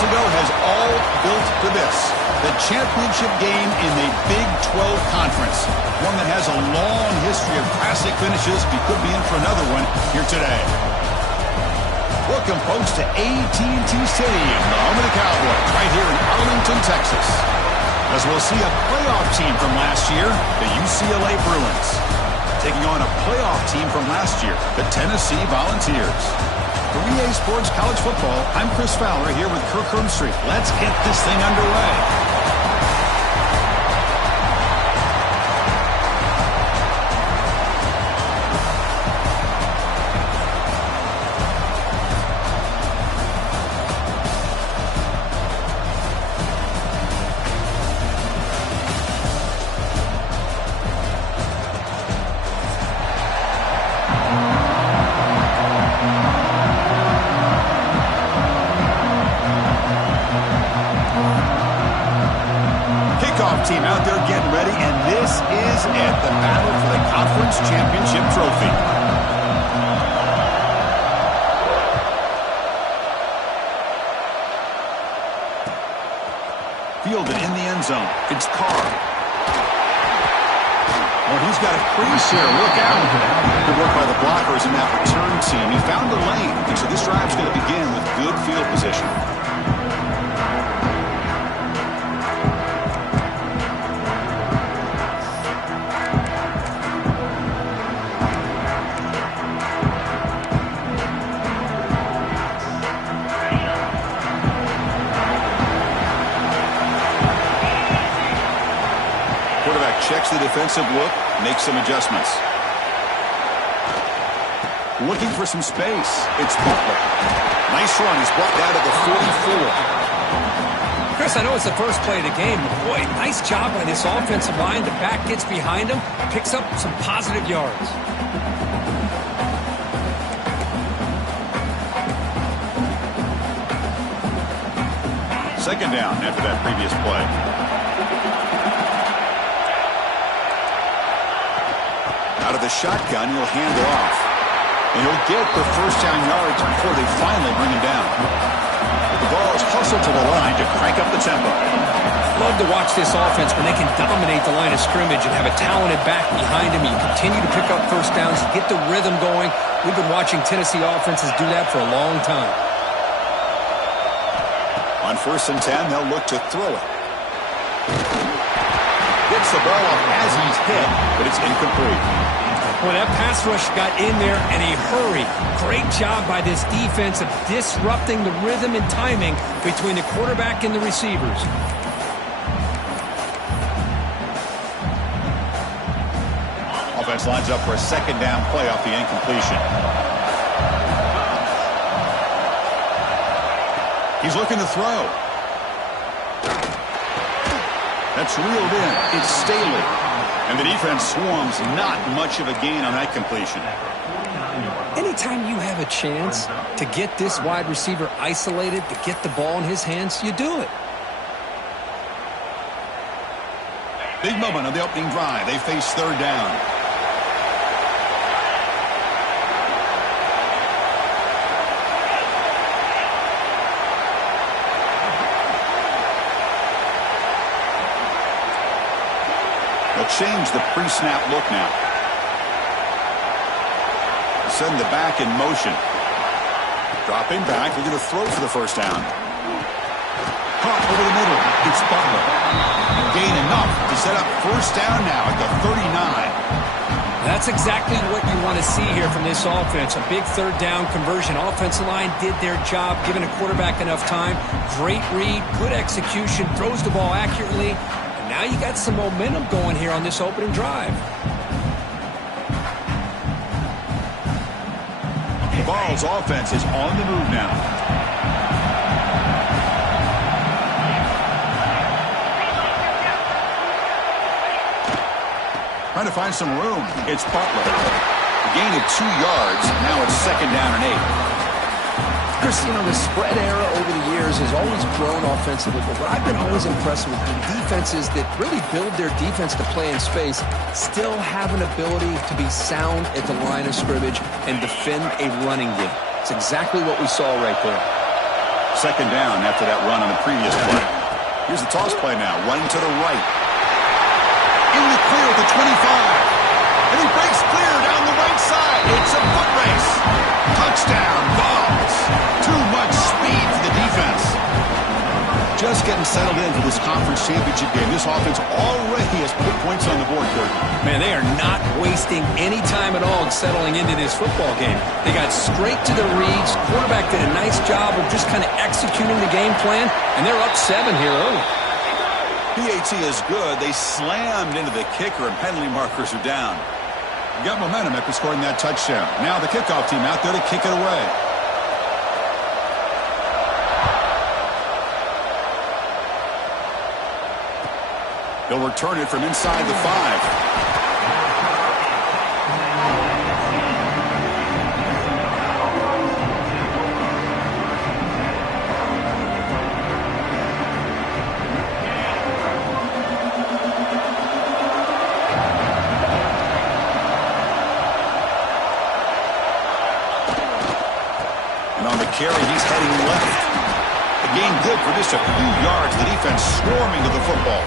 months ago has all built to this. The championship game in the Big 12 Conference. One that has a long history of classic finishes. We could be in for another one here today. Welcome, folks, to AT&T Stadium, the home of the Cowboys, right here in Arlington, Texas. As we'll see a playoff team from last year, the UCLA Bruins, taking on a playoff team from last year, the Tennessee Volunteers. For EA Sports College Football, I'm Chris Fowler here with Kirk Herbstreit. Let's get this thing underway. Team out there getting ready, and this is it, the battle for the Conference Championship trophy. Fielded in the end zone. It's Carr. Well, he's got a crease here. Look out. Good work by the blockers in that return team. He found the lane, and so this drive's going to begin with good field position. Checks the defensive look, makes some adjustments. Looking for some space. It's Butler. Nice run. He's brought down to the 44. Chris, I know it's the first play of the game, but boy, nice job by this offensive line. The back gets behind him, picks up some positive yards. Second down after that previous play. Out of the shotgun, he'll hand it off. And he'll get the first down yards before they finally bring him down. The ball is hustled to the line to crank up the tempo. Love to watch this offense when they can dominate the line of scrimmage and have a talented back behind him. You continue to pick up first downs, get the rhythm going. We've been watching Tennessee offenses do that for a long time. On 1st and 10, they'll look to throw it. Gets the ball off as he's hit, but it's incomplete. Well, that pass rush got in there in a hurry. Great job by this defense of disrupting the rhythm and timing between the quarterback and the receivers. Offense lines up for a second down play off the incompletion. He's looking to throw. That's reeled in. It's Staley. And the defense swarms, not much of a gain on that completion. Anytime you have a chance to get this wide receiver isolated, to get the ball in his hands, you do it. Big moment on the opening drive. They face third down. Change the pre-snap look now. Send the back in motion. Dropping back, they're going to throw for the first down. Caught over the middle. It's Butler. Gain enough to set up first down now at the 39. That's exactly what you want to see here from this offense. A big third down conversion. Offensive line did their job, giving a quarterback enough time. Great read, good execution, throws the ball accurately. Now you got some momentum going here on this opening drive. The Vols offense is on the move now. Trying to find some room. It's Butler. A gain of 2 yards. Now it's second down and 8. Chris, you know, the spread era over the years has always grown offensively, but what I've been always impressed with the defenses that really build their defense to play in space still have an ability to be sound at the line of scrimmage and defend a running game. It's exactly what we saw right there. Second down after that run on the previous play. Here's the toss play now, running to the right. In the clear at the 25. And he breaks clear down the right side. It's a foot race. Touchdown, Vols. Too much speed for the defense. Just getting settled in for this conference championship game. This offense already has put points on the board, Kurt. Man, they are not wasting any time at all in settling into this football game. They got straight to the reads. Quarterback did a nice job of just kind of executing the game plan, and they're up 7 here early. PAT is good. They slammed into the kicker, and penalty markers are down. You got momentum after scoring that touchdown. Now the kickoff team out there to kick it away. They'll return it from inside the 5. And on the carry, he's heading left. The gain good for just a few yards. The defense swarming to the football.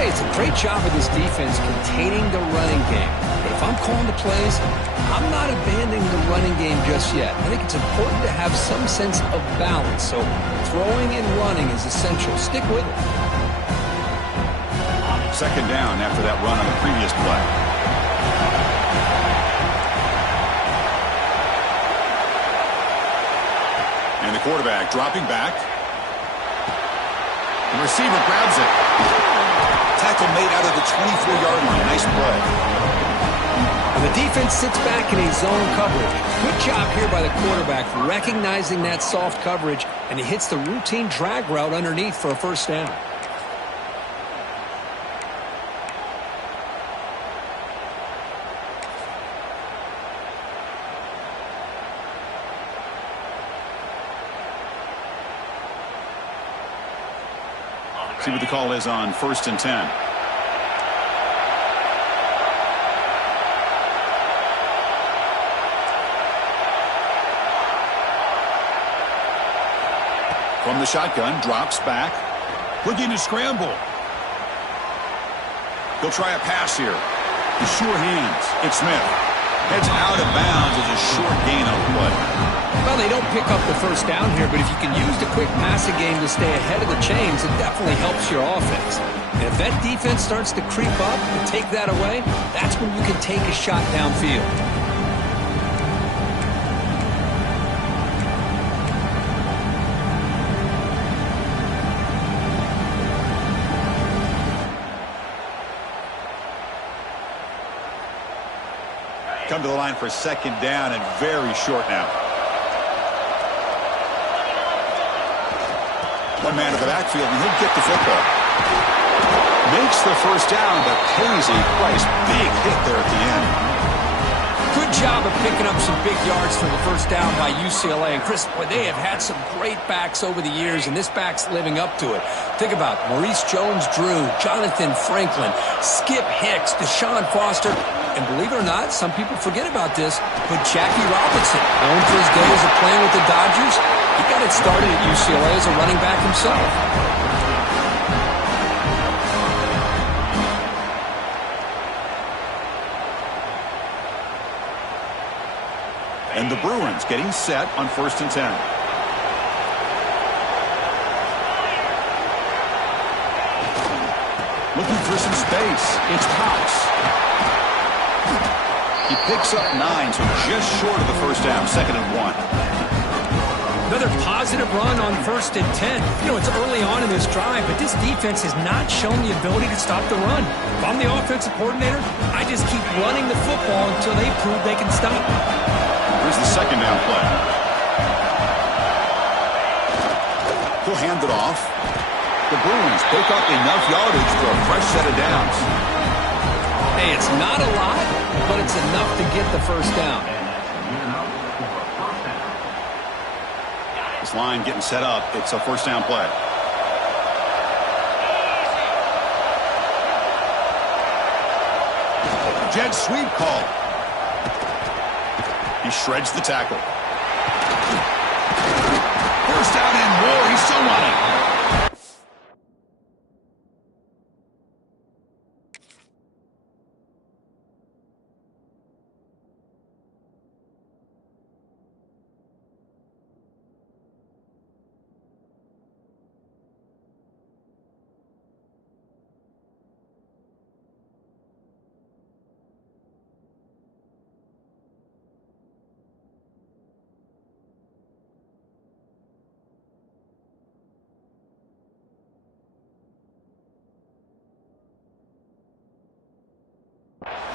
Hey, it's a great job of this defense containing the running game. But if I'm calling the plays, I'm not abandoning the running game just yet. I think it's important to have some sense of balance. So throwing and running is essential. Stick with it. Second down after that run on the previous play. And the quarterback dropping back. The receiver grabs it. Tackle made out of the 24-yard line. Nice play. And the defense sits back in a zone coverage. Good job here by the quarterback recognizing that soft coverage, and he hits the routine drag route underneath for a first down. See what the call is on 1st and 10. From the shotgun, drops back. Looking to scramble. He'll try a pass here. The sure hands. It's Smith. Heads out of bounds as a short gain on the play. Well, they don't pick up the first down here, but if you can use the quick passing game to stay ahead of the chains, it definitely helps your offense. And if that defense starts to creep up and take that away, that's when you can take a shot downfield. Come to the line for a second down and very short now. One man to the backfield, and he'll get the football. Makes the first down, but pays a price. Big hit there at the end. Good job of picking up some big yards for the first down by UCLA. And Chris, boy, they have had some great backs over the years, and this back's living up to it. Think about Maurice Jones-Drew, Jonathan Franklin, Skip Hicks, Deshaun Foster, and believe it or not, some people forget about this, but Jackie Robinson, known for his days of playing with the Dodgers, he got it started at UCLA as a running back himself. And the Bruins getting set on 1st and 10. Looking for some space. It's Cox. He picks up 9, so just short of the first down. 2nd and 1. Another positive run on 1st and 10. You know, it's early on in this drive, but this defense has not shown the ability to stop the run. If I'm the offensive coordinator, I just keep running the football until they prove they can stop it. Here's the second down play. He'll hand it off. The Bruins pick up enough yardage for a fresh set of downs. Hey, it's not a lot, but it's enough to get the first down. This line getting set up. It's a first down play. Jet sweep call. He shreds the tackle. First down and more. He's still running.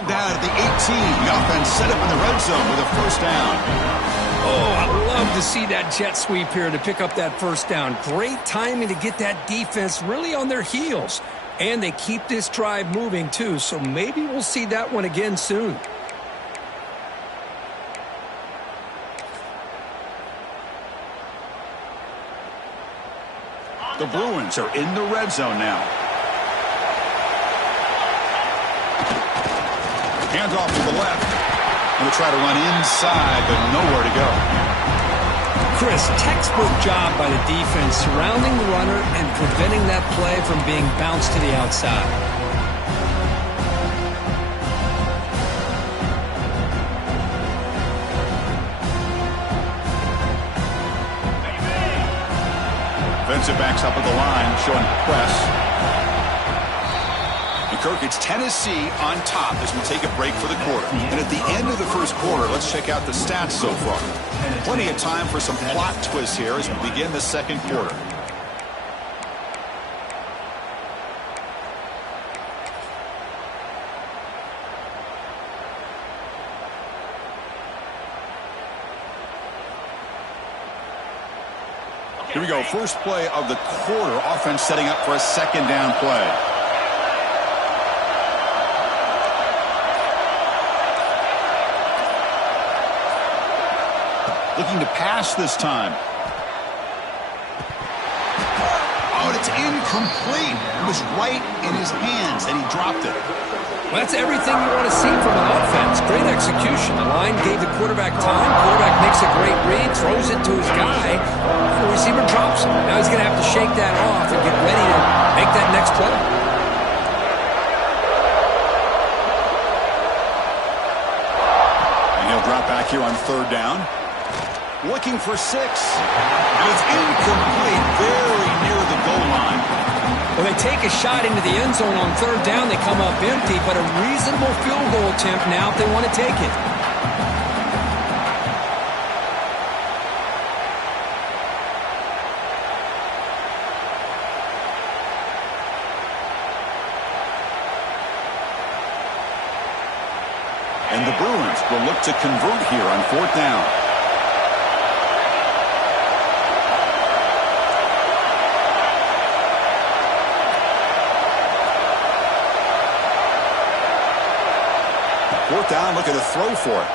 Down at the 18, the offense set up in the red zone with a first down. Oh, I love to see that jet sweep here to pick up that first down. Great timing to get that defense really on their heels. And they keep this drive moving too, so maybe we'll see that one again soon. The Bruins are in the red zone now. Hands off to the left. Going to try to run inside, but nowhere to go. Chris, textbook job by the defense surrounding the runner and preventing that play from being bounced to the outside. Defensive backs up at the line, showing press. Kirk, it's Tennessee on top as we take a break for the quarter. And at the end of the first quarter, let's check out the stats so far. Plenty of time for some plot twists here as we begin the second quarter. Here we go. First play of the quarter. Offense setting up for a second down play. Looking to pass this time. Oh, and it's incomplete. It was right in his hands, and he dropped it. Well, that's everything you want to see from an offense. Great execution. The line gave the quarterback time. Quarterback makes a great read, throws it to his guy. The receiver drops it. Now he's going to have to shake that off and get ready to make that next play. And he'll drop back here on third down. Looking for 6. And it's incomplete, very near the goal line. Well, they take a shot into the end zone on third down. They come up empty, but a reasonable field goal attempt now if they want to take it. And the Bruins will look to convert here on fourth down. Fourth down, look at a throw for it.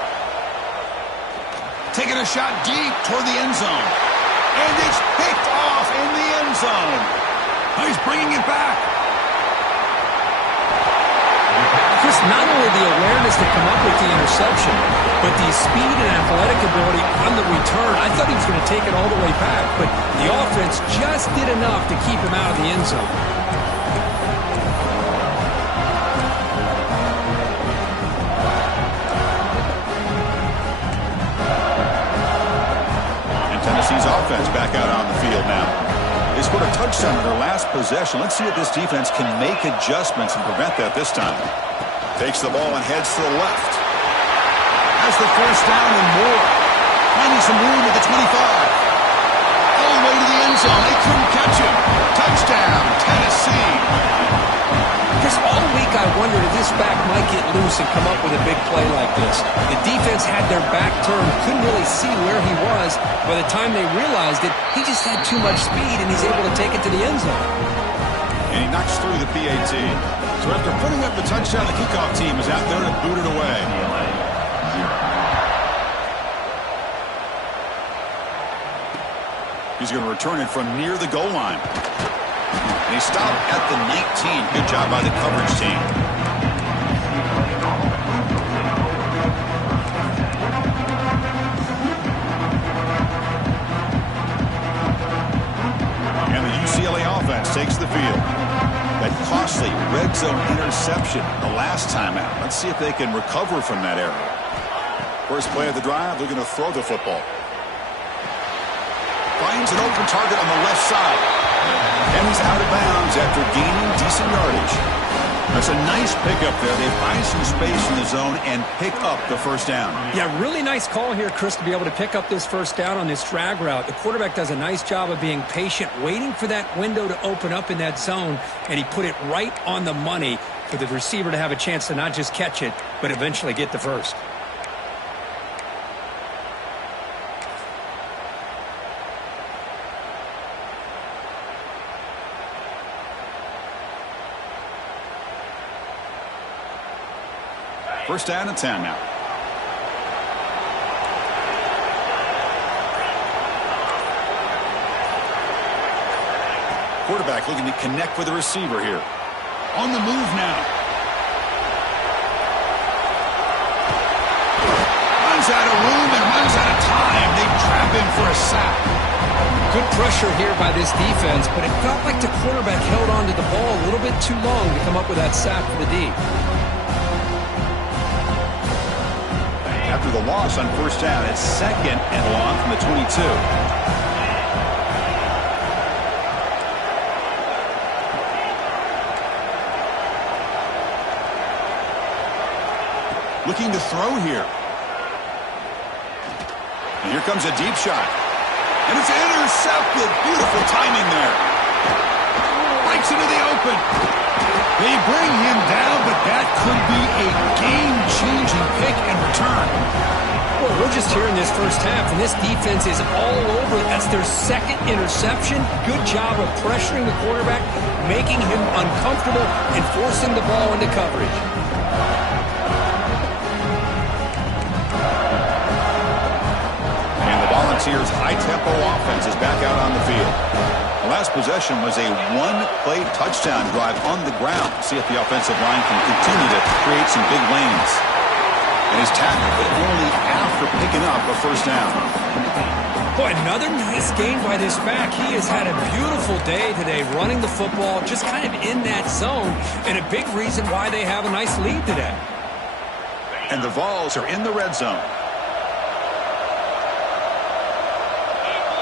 Taking a shot deep toward the end zone. And it's picked off in the end zone. Oh, he's bringing it back. Chris, not only the awareness to come up with the interception, but the speed and athletic ability on the return. I thought he was going to take it all the way back, but the offense just did enough to keep him out of the end zone. Tennessee's offense back out on the field now. They scored a touchdown in their last possession. Let's see if this defense can make adjustments and prevent that this time. Takes the ball and heads to the left. Has the first down and more. Finding some room at the 25. All the way to the end zone. They couldn't catch him. Touchdown, Tennessee. Chris, all week I wondered if this back might get loose and come up with a big play like this. The defense had their back turned, couldn't really see where he was. By the time they realized it, he just had too much speed, and he's able to take it to the end zone. And he knocks through the PAT. So after putting up the touchdown, the kickoff team is out there to boot it away. He's going to return it from near the goal line. And he stopped at the 19. Good job by the coverage team. zone interception the last time out. Let's see if they can recover from that error. First play of the drive, they're going to throw the football. Finds an open target on the left side. And he's out of bounds after gaining decent yardage. That's a nice pickup there. They find some space in the zone and pick up the first down. Yeah, really nice call here, Chris, to be able to pick up this first down on this drag route. The quarterback does a nice job of being patient, waiting for that window to open up in that zone, and he put it right on the money for the receiver to have a chance to not just catch it, but eventually get the first. First down and 10 now. Quarterback looking to connect with the receiver here. On the move now. Runs out of room and runs out of time. They trap him for a sack. Good pressure here by this defense, but it felt like the quarterback held on to the ball a little bit too long to come up with that sack for the D. After the loss on first down, it's second and long from the 22. Looking to throw here. And here comes a deep shot. And it's intercepted. Beautiful timing there. Breaks into the open. They bring him down, but that could be a game-changing pick and return. Well, we're just here in this first half, and this defense is all over it. That's their second interception. Good job of pressuring the quarterback, making him uncomfortable, and forcing the ball into coverage. And the Volunteers' high-tempo offense is back out on the field. The last possession was a one-play touchdown drive on the ground. See if the offensive line can continue to create some big lanes. And his tackle, but only after picking up a first down. Boy, another nice gain by this back. He has had a beautiful day today running the football, just kind of in that zone, and a big reason why they have a nice lead today. And the Vols are in the red zone.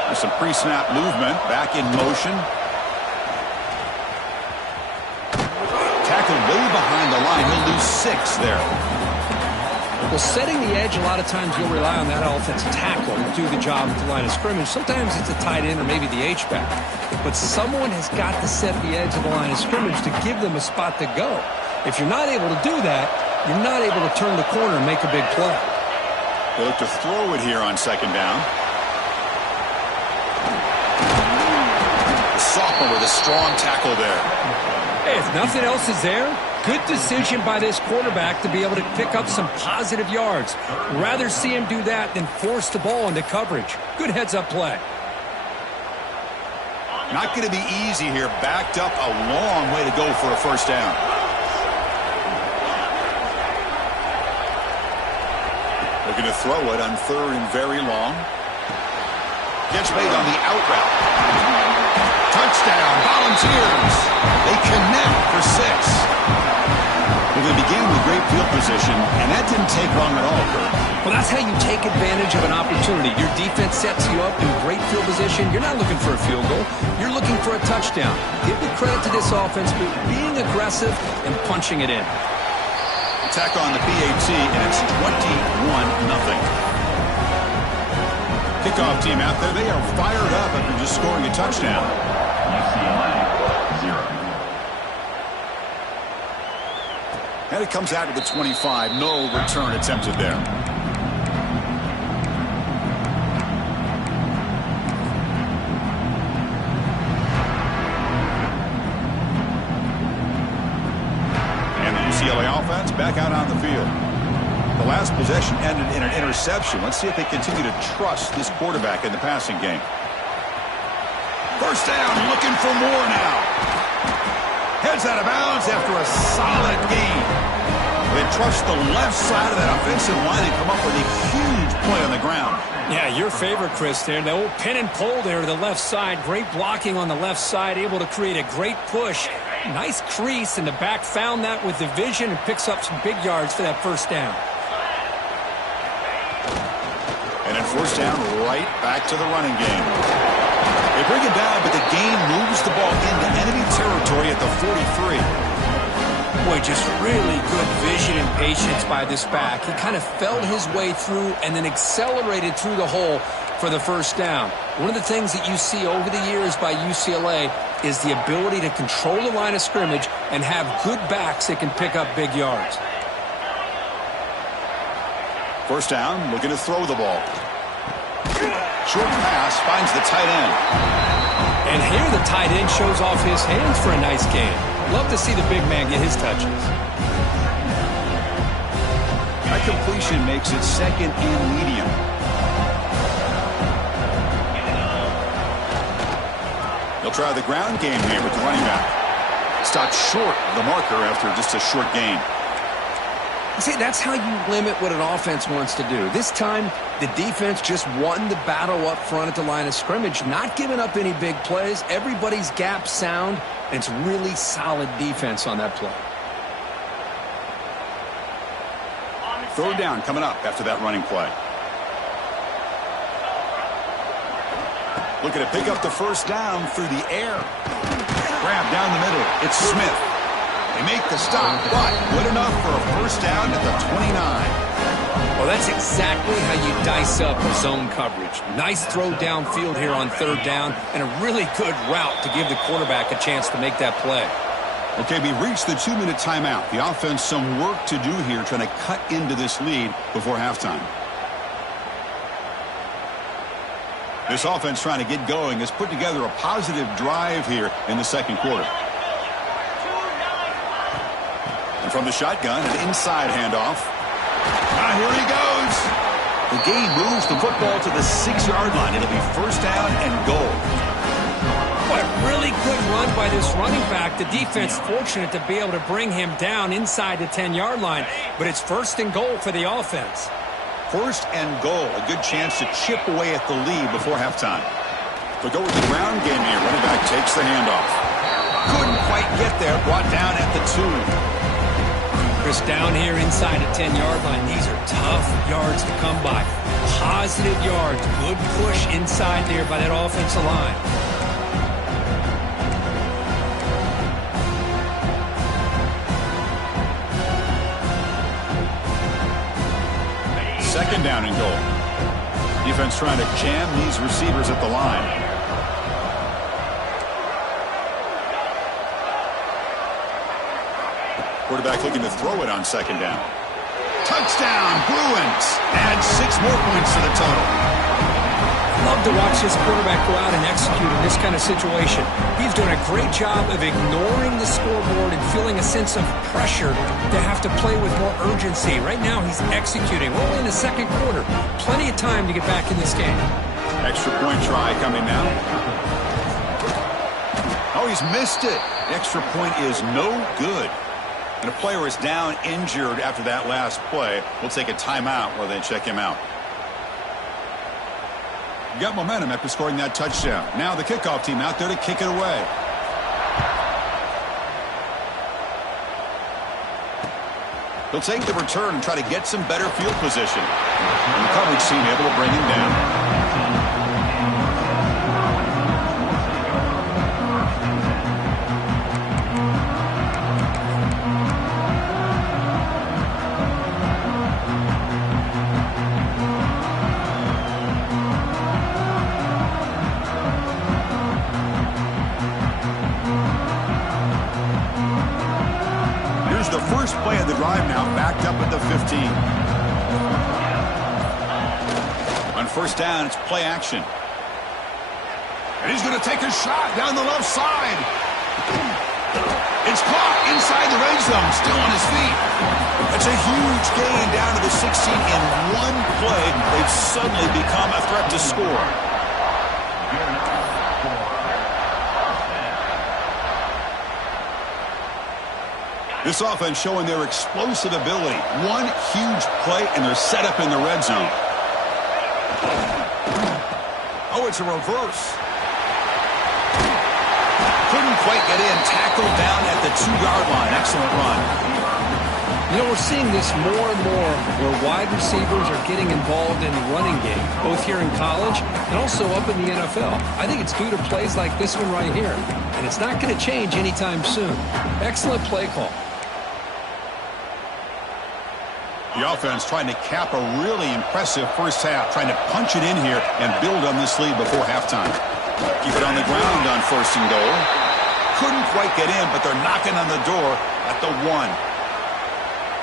There's some pre-snap movement, back in motion. Tackled way behind the line. He'll lose 6 there. Well, setting the edge, a lot of times you'll rely on that offensive tackle to do the job at the line of scrimmage. Sometimes it's a tight end or maybe the H-back. But someone has got to set the edge of the line of scrimmage to give them a spot to go. If you're not able to do that, you're not able to turn the corner and make a big play. They look to throw it here on second down. The sophomore with a strong tackle there. Hey, if nothing else is there, good decision by this quarterback to be able to pick up some positive yards. Rather see him do that than force the ball into coverage. Good heads-up play. Not going to be easy here. Backed up a long way to go for a first down. Looking to throw it on third and very long. Gets made on the out route. Touchdown, Volunteers. They connect for 6. Well, they began with great field position, and that didn't take long at all, Kurt. Well, that's how you take advantage of an opportunity. Your defense sets you up in great field position. You're not looking for a field goal. You're looking for a touchdown. Give the credit to this offense for being aggressive and punching it in. Attack on the PAT, and it's 21-0. Kickoff team out there, they are fired up after just scoring a touchdown. And it comes out to the 25. No return attempted there. And the UCLA offense back out on the field. The last possession ended in an interception. Let's see if they continue to trust this quarterback in the passing game. First down, looking for more now. Heads out of bounds after a solid gain. They trust the left side of that offensive line and come up with a huge play on the ground. Yeah, your favorite, Chris, there. The old pin and pull there to the left side. Great blocking on the left side, able to create a great push. Nice crease, and the back found that with the vision and picks up some big yards for that first down. And then first down, right back to the running game. They bring it down, but the game moves the ball into enemy territory at the 43. Boy, just really good vision and patience by this back. He kind of felt his way through and then accelerated through the hole for the first down. One of the things that you see over the years by UCLA is the ability to control the line of scrimmage and have good backs that can pick up big yards. First down, looking to throw the ball. Short pass finds the tight end. And here the tight end shows off his hands for a nice gain. Love to see the big man get his touches. That completion makes it second and medium. They'll try the ground game here with the running back. Stopped short of the marker after just a short gain. See, that's how you limit what an offense wants to do. This time, the defense just won the battle up front at the line of scrimmage, not giving up any big plays. Everybody's gap sound, and it's really solid defense on that play. Third down coming up after that running play. Looking to pick up the first down through the air. Grab down the middle. It's Smith. They make the stop, but good enough for a first down at the 29. Well, that's exactly how you dice up a zone coverage. Nice throw downfield here on third down, and a really good route to give the quarterback a chance to make that play. Okay, we reached the 2-minute timeout. The offense some work to do here trying to cut into this lead before halftime. This offense trying to get going has put together a positive drive here in the second quarter. And from the shotgun, an inside handoff. Now here he goes. The game moves the football to the 6-yard line. It'll be first down and goal. What a really good run by this running back. The defense fortunate to be able to bring him down inside the 10-yard line, but it's first and goal for the offense. First and goal, a good chance to chip away at the lead before halftime. They'll go with the ground game here. Running back takes the handoff. Couldn't quite get there, brought down at the 2. Chris, down here inside the 10-yard line, these are tough yards to come by. Positive yards, good push inside there by that offensive line. Second down and goal. Defense trying to jam these receivers at the line. Quarterback looking to throw it on second down. Touchdown, Bruins. Add 6 more points to the total. Love to watch this quarterback go out and execute in this kind of situation. He's doing a great job of ignoring the scoreboard and feeling a sense of pressure to have to play with more urgency. Right now, he's executing. We're only in the second quarter. Plenty of time to get back in this game. Extra point try coming now. Oh, he's missed it. The extra point is no good. And a player is down injured after that last play. We'll take a timeout while they check him out. Got momentum after scoring that touchdown. Now the kickoff team out there to kick it away. He'll take the return and try to get some better field position. And the coverage team able to bring him down. The first play of the drive now backed up at the 15. On first down, it's play action. And he's going to take a shot down the left side. It's caught inside the red zone, still on his feet. That's a huge gain down to the 16 in one play. They've suddenly become a threat to score. This offense showing their explosive ability. One huge play, and they're set up in the red zone. Oh, it's a reverse. Couldn't quite get in. Tackled down at the 2-yard line. Excellent run. You know, we're seeing this more and more where wide receivers are getting involved in the running game, both here in college and also up in the NFL. I think it's due to plays like this one right here, and it's not going to change anytime soon. Excellent play call. The offense trying to cap a really impressive first half, trying to punch it in here and build on this lead before halftime. Keep it on the ground on 1st and goal. Couldn't quite get in, but they're knocking on the door at the 1.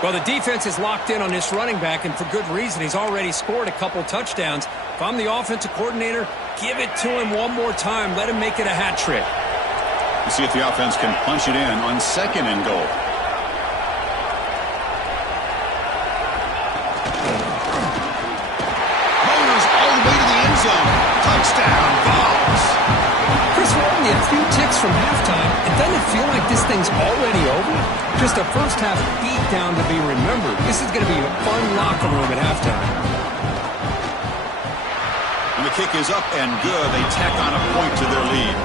Well, the defense is locked in on this running back, and for good reason. He's already scored a couple touchdowns. If I'm the offensive coordinator, give it to him one more time. Let him make it a hat trick. We'll see if the offense can punch it in on 2nd and goal. Motors all the way to the end zone. Touchdown, Vols. Chris, we're only a few ticks from halftime. It doesn't feel like this thing's already over. Just a first half beat down to be remembered. This is going to be a fun locker room at halftime. And the kick is up and good. They tack on a point to their lead.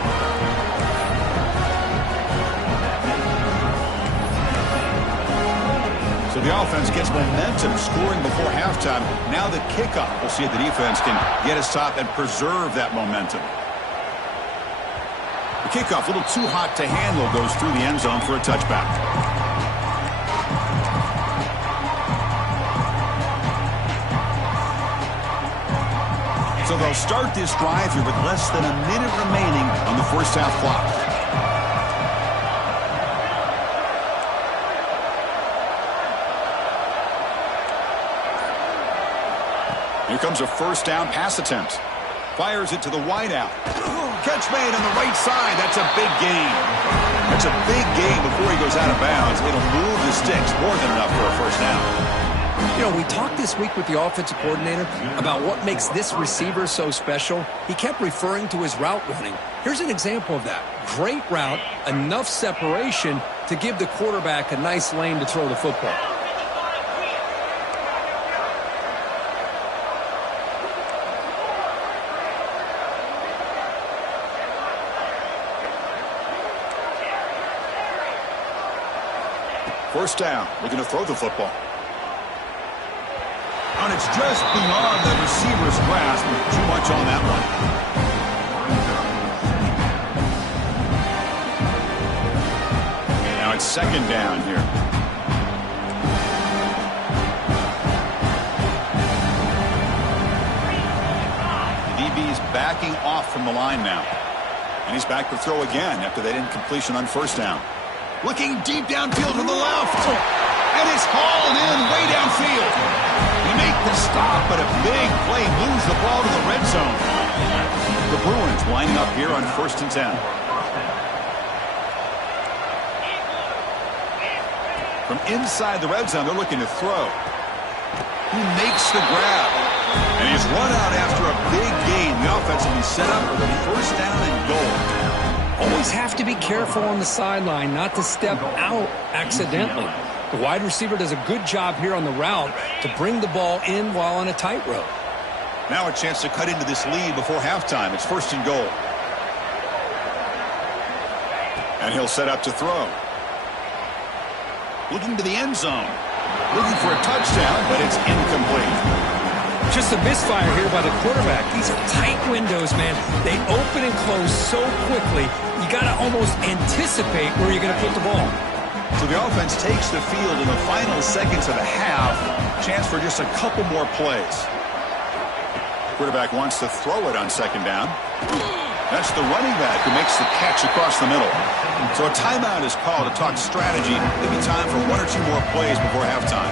So the offense gets momentum, scoring before halftime. Now the kickoff. We'll see if the defense can get a stop and preserve that momentum. The kickoff, a little too hot to handle, goes through the end zone for a touchback. So they'll start this drive here with less than a minute remaining on the first half clock. Here comes a first down pass attempt. Fires it to the wideout. Catch made on the right side. That's a big gain. That's a big gain before he goes out of bounds. It'll move the sticks more than enough for a first down. You know, we talked this week with the offensive coordinator about what makes this receiver so special. He kept referring to his route running. Here's an example of that. Great route, enough separation to give the quarterback a nice lane to throw the football. First down, looking to throw the football. And it's just beyond the receiver's grasp. Too much on that one. Now it's 2nd down here. The DB's backing off from the line now. And he's back to throw again after that incompletion on first down. Looking deep downfield to the left. And it's hauled in way downfield. They make the stop, but a big play moves the ball to the red zone. The Bruins lining up here on 1st and 10. From inside the red zone, they're looking to throw. He makes the grab. And he's run out after a big gain. The offense will be set up for the first down and goal. Always have to be careful on the sideline not to step out accidentally. The wide receiver does a good job here on the route to bring the ball in while on a tightrope. Now a chance to cut into this lead before halftime. It's 1st and goal. And he'll set up to throw. Looking to the end zone. Looking for a touchdown, but it's incomplete. Just a misfire here by the quarterback. These are tight windows, man. They open and close so quickly, you got to almost anticipate where you're going to put the ball. So the offense takes the field in the final seconds of the half. Chance for just a couple more plays. Quarterback wants to throw it on 2nd down. That's the running back who makes the catch across the middle. So a timeout is called to talk strategy. It'll be time for 1 or 2 more plays before halftime.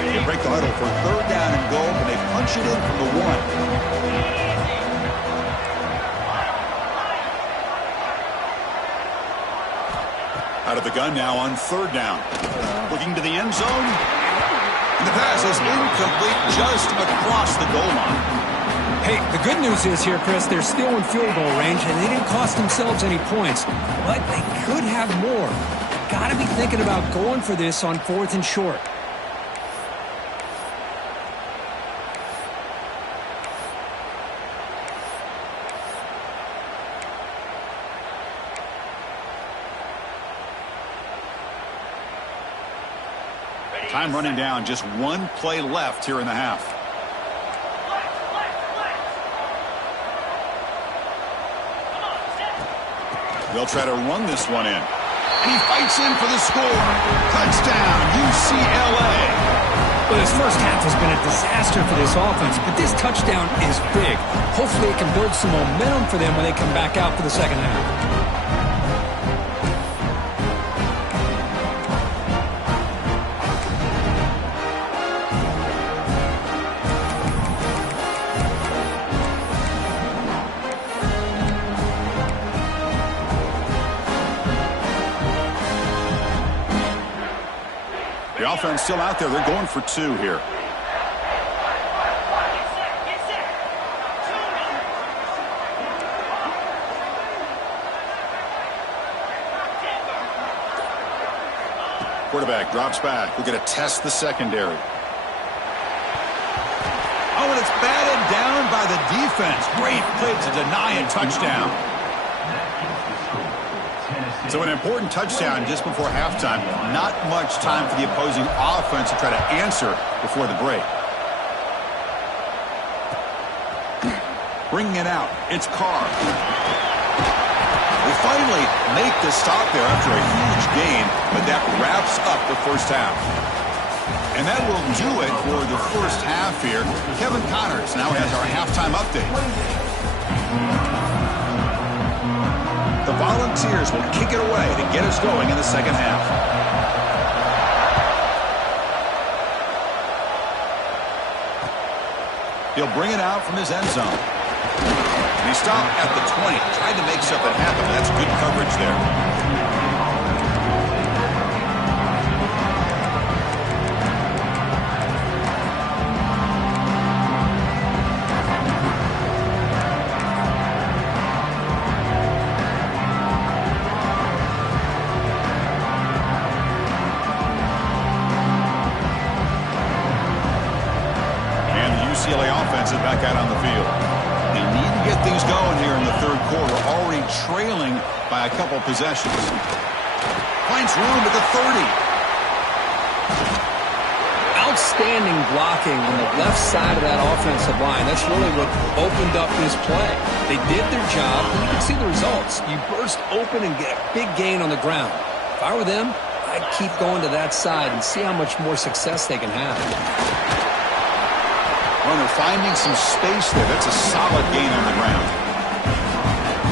They break the huddle for 3rd down and goal, and they punch it in from the 1. Out of the gun now on 3rd down. Looking to the end zone. And the pass is incomplete just across the goal line. Hey, the good news is here, Chris, they're still in field goal range, and they didn't cost themselves any points. But they could have more. got to be thinking about going for this on 4th and short. Time running down, just one play left here in the half. They'll try to run this one in. And he fights in for the score. Touchdown, UCLA. Well, this first half has been a disaster for this offense, but this touchdown is big. Hopefully it can build some momentum for them when they come back out for the second half. The offense still out there. They're going for 2 here. Quarterback drops back. We're going to test the secondary. Oh, and it's batted down by the defense. Great play to deny a touchdown. So an important touchdown just before halftime. Not much time for the opposing offense to try to answer before the break. Bringing it out. It's Carr. They finally make the stop there after a huge gain, but that wraps up the first half. And that will do it for the first half here. Kevin Connors now has our halftime update. The Volunteers will kick it away to get us going in the second half. He'll bring it out from his end zone. And he stopped at the 20, tried to make something happen. That's good coverage there. UCLA offense is back out on the field. They need to get things going here in the third quarter. Already trailing by a couple possessions. Finds room at the 30. Outstanding blocking on the left side of that offensive line. That's really what opened up this play. They did their job, and you can see the results. You burst open and get a big gain on the ground. If I were them, I'd keep going to that side and see how much more success they can have. Well, they're finding some space there. That's a solid gain on the ground.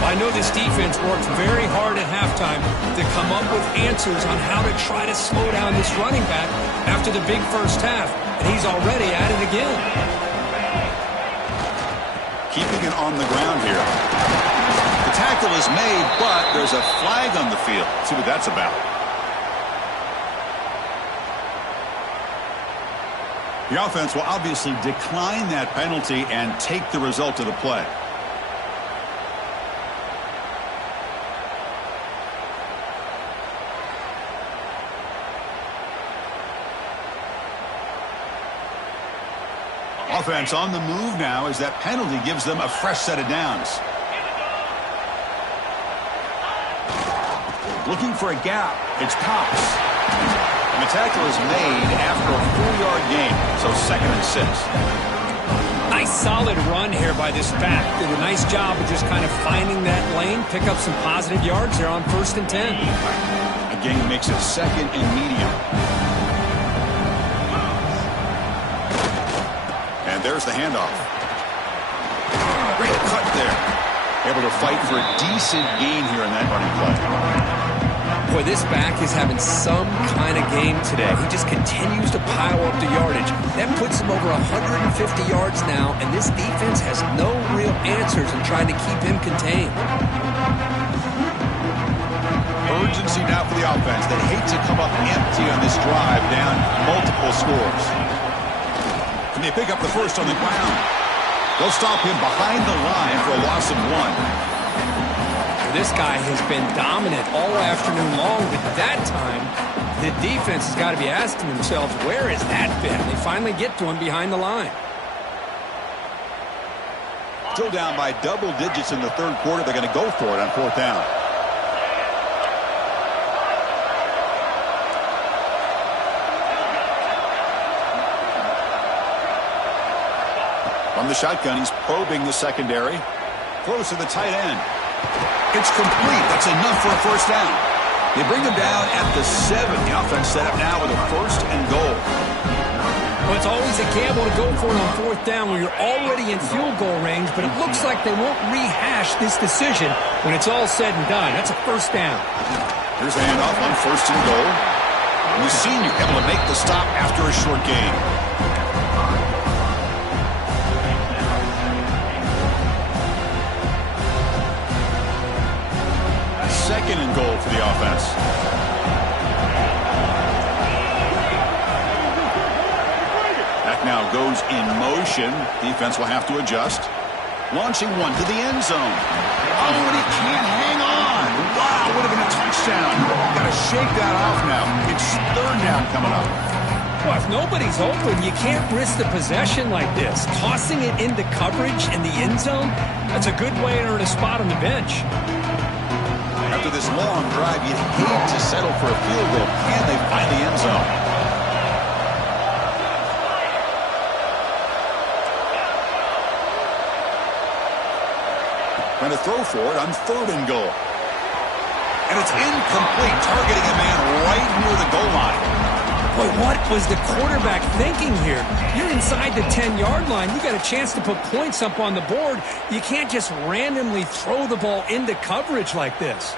I know this defense worked very hard at halftime to come up with answers on how to try to slow down this running back after the big first half, and he's already at it again. Keeping it on the ground here. The tackle is made, but there's a flag on the field. Let's see what that's about. The offense will obviously decline that penalty and take the result of the play. Offense on the move now as that penalty gives them a fresh set of downs. Looking for a gap. It's Cox. And the tackle is made after a 4-yard gain, so 2nd and 6. Nice solid run here by this back. Did a nice job of just kind of finding that lane, pick up some positive yards there on 1st and 10. Again, makes it 2nd and medium. And there's the handoff. Great cut there. Able to fight for a decent gain here in that running play. Boy, this back is having some kind of game today. He just continues to pile up the yardage. That puts him over 150 yards now, and this defense has no real answers in trying to keep him contained. Urgency now for the offense. They hate to come up empty on this drive, down multiple scores. And they pick up the first on the ground. They'll stop him behind the line for a loss of 1. This guy has been dominant all afternoon long, but that time, the defense has got to be asking themselves, where has that been? They finally get to him behind the line. Still down by double digits in the third quarter. They're going to go for it on fourth down. From the shotgun, he's probing the secondary. Throws to the tight end. It's complete. That's enough for a first down. They bring him down at the 7. The offense set up now with a first and goal. Well, it's always a gamble to go for it on fourth down when you're already in field goal range, but it looks like they won't rehash this decision when it's all said and done. That's a first down. Here's a handoff on first and goal. And the senior able to make the stop after a short gain. Second and goal for the offense. That now goes in motion. Defense will have to adjust. Launching one to the end zone. Oh, and he can't hang on. Wow, would have been a touchdown. Got to shake that off now. It's third down coming up. Well, if nobody's open, you can't risk the possession like this. Tossing it into coverage in the end zone, that's a good way to earn a spot on the bench. After this long drive, you'd hate to settle for a field goal. Can they find the end zone? Trying to throw for it on third and goal. And it's incomplete, targeting a man right near the goal line. Boy, what was the quarterback thinking here? You're inside the 10-yard line. You got a chance to put points up on the board. You can't just randomly throw the ball into coverage like this.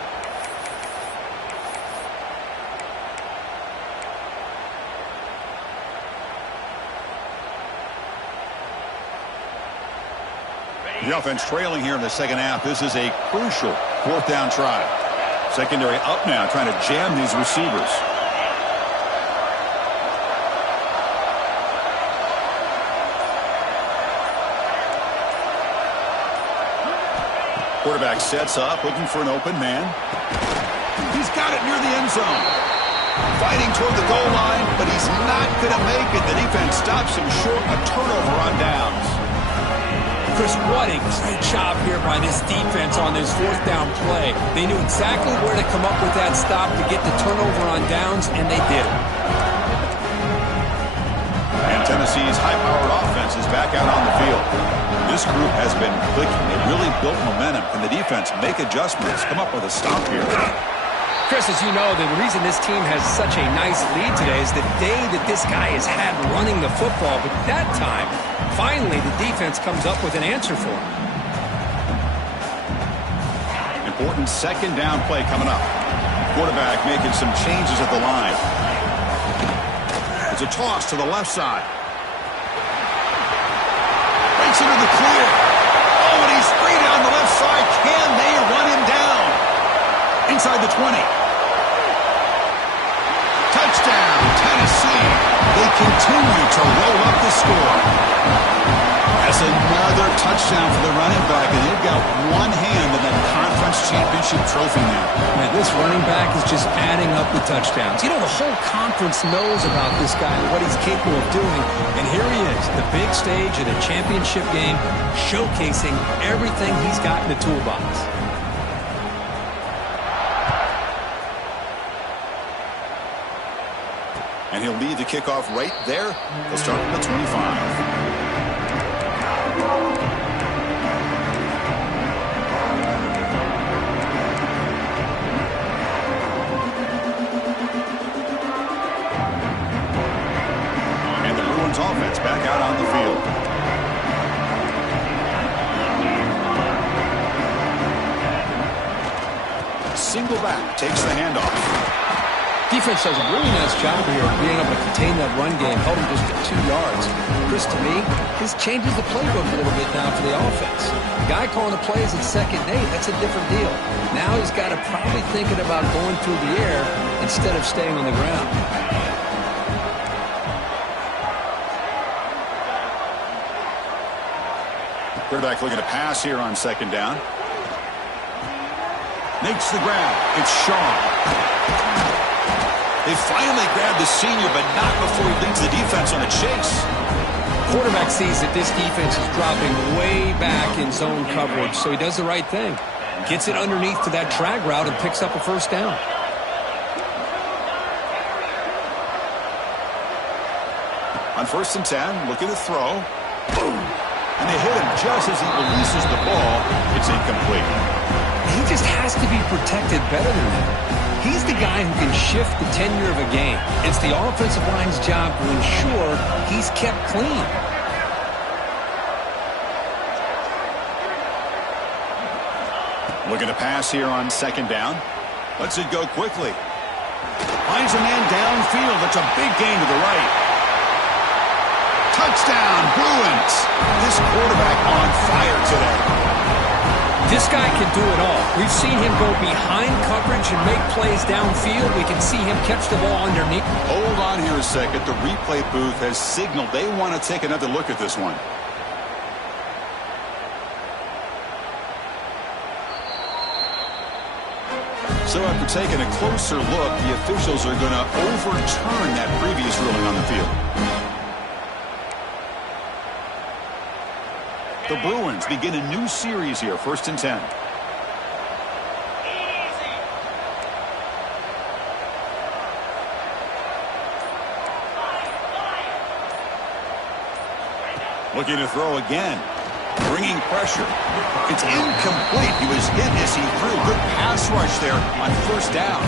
The offense trailing here in the second half. This is a crucial fourth down try. Secondary up now, trying to jam these receivers. Quarterback sets up, looking for an open man. He's got it near the end zone. Fighting toward the goal line, but he's not going to make it. The defense stops him short, a turnover on downs. Chris, what a great job here by this defense on this fourth down play. They knew exactly where to come up with that stop to get the turnover on downs, and they did it. And Tennessee's high-powered offense is back out on the field. This group has been clicking. They really built momentum. Can the defense make adjustments, come up with a stop here? Chris, as you know, the reason this team has such a nice lead today is the day that this guy has had running the football. But that time, finally, the defense comes up with an answer for him. Important second down play coming up. Quarterback making some changes at the line. It's a toss to the left side. Breaks into the clear. Oh, and he's free down the left side. Can they run him down? Inside the 20. Touchdown, Tennessee. They continue to roll up the score. That's another touchdown for the running back, and they've got one hand in that conference championship trophy now. Man, this running back is just adding up the touchdowns. You know, the whole conference knows about this guy and what he's capable of doing, and here he is, the big stage of the championship game, showcasing everything he's got in the toolbox. And he'll lead the kickoff right there. They'll start from the 25. And the Bruins offense back out on the field. Single back takes the handoff. Defense does a really nice job here of being able to contain that run game, held him just at 2 yards. Chris, to me, this changes the playbook a little bit now for the offense. The guy calling the plays at second and 8, that's a different deal. Now he's got to probably thinking about going through the air instead of staying on the ground. Quarterback looking to pass here on second down. Makes the grab. It's Shaw. They finally grabbed the senior, but not before he leads the defense on a chase. Quarterback sees that this defense is dropping way back in zone coverage, so he does the right thing. Gets it underneath to that drag route and picks up a first down. On 1st and 10, looking to throw. Boom! And they hit him just as he releases the ball. It's incomplete. He just has to be protected better than that. He's the guy who can shift the tenure of a game. It's the offensive line's job to ensure he's kept clean. Looking to pass here on 2nd down. Lets it go quickly. Finds a man downfield. That's a big gain to the right. Touchdown, Bruins. This quarterback on fire today. This guy can do it all. We've seen him go behind coverage and make plays downfield. We can see him catch the ball underneath. Hold on here a second. The replay booth has signaled they want to take another look at this one. So after taking a closer look, the officials are going to overturn that previous ruling on the field. The Bruins begin a new series here, 1st and 10. Looking to throw again. Bringing pressure. It's incomplete. He was hit as he threw. Good pass rush there on 1st down.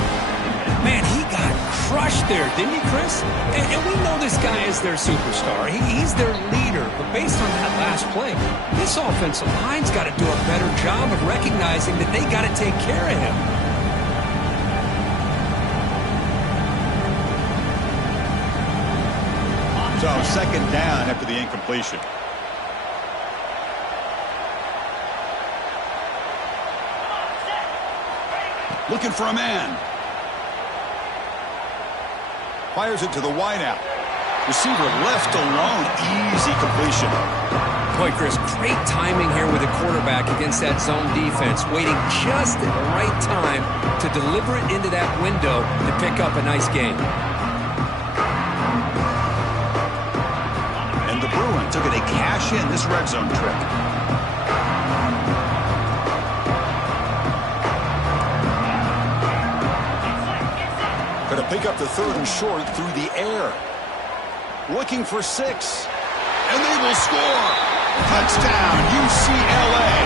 Man, he got crushed there, didn't he, Chris? And we know this guy is their superstar. He's their leader. But based on that last play, this offensive line's got to do a better job of recognizing that they got to take care of him. So 2nd down after the incompletion. Looking for a man. Fires it to the wideout. Receiver left alone. Easy completion. Boy, Chris, great timing here with the quarterback against that zone defense, waiting just at the right time to deliver it into that window to pick up a nice gain. And the Bruins are going to cash in this red zone trip. Going to pick up the 3rd and short through the air. Looking for 6. And they will score. Touchdown, UCLA.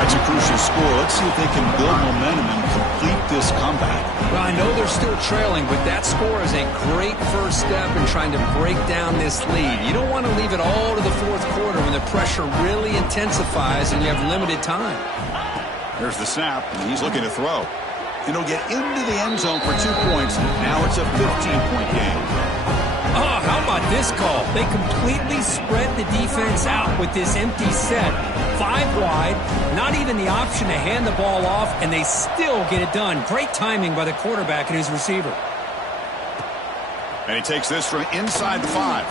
That's a crucial score. Let's see if they can build momentum and complete this comeback. Well, I know they're still trailing, but that score is a great first step in trying to break down this lead. You don't want to leave it all to the 4th quarter when the pressure really intensifies and you have limited time. There's the snap, and he's looking to throw. And he'll get into the end zone for 2 points. Now it's a 15-point game. Oh, how about this call? They completely spread the defense out with this empty set. 5 wide, not even the option to hand the ball off, and they still get it done. Great timing by the quarterback and his receiver. And he takes this from inside the 5.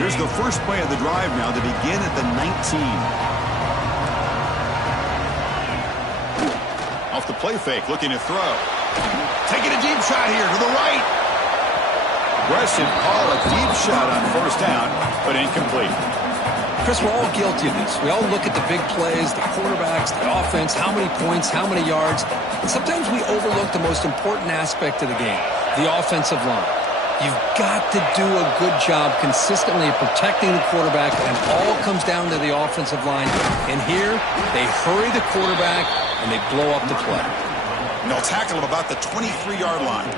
Here's the first play of the drive now to begin at the 19. Off the play fake, looking to throw. Taking a deep shot here to the right. Aggressive call, a deep shot on 1st down, but incomplete. Chris, we're all guilty of this. We all look at the big plays, the quarterbacks, the offense, how many points, how many yards. And sometimes we overlook the most important aspect of the game, the offensive line. You've got to do a good job consistently protecting the quarterback, and all comes down to the offensive line. And here, they hurry the quarterback, and they blow up the play. And they'll tackle him about the 23-yard line.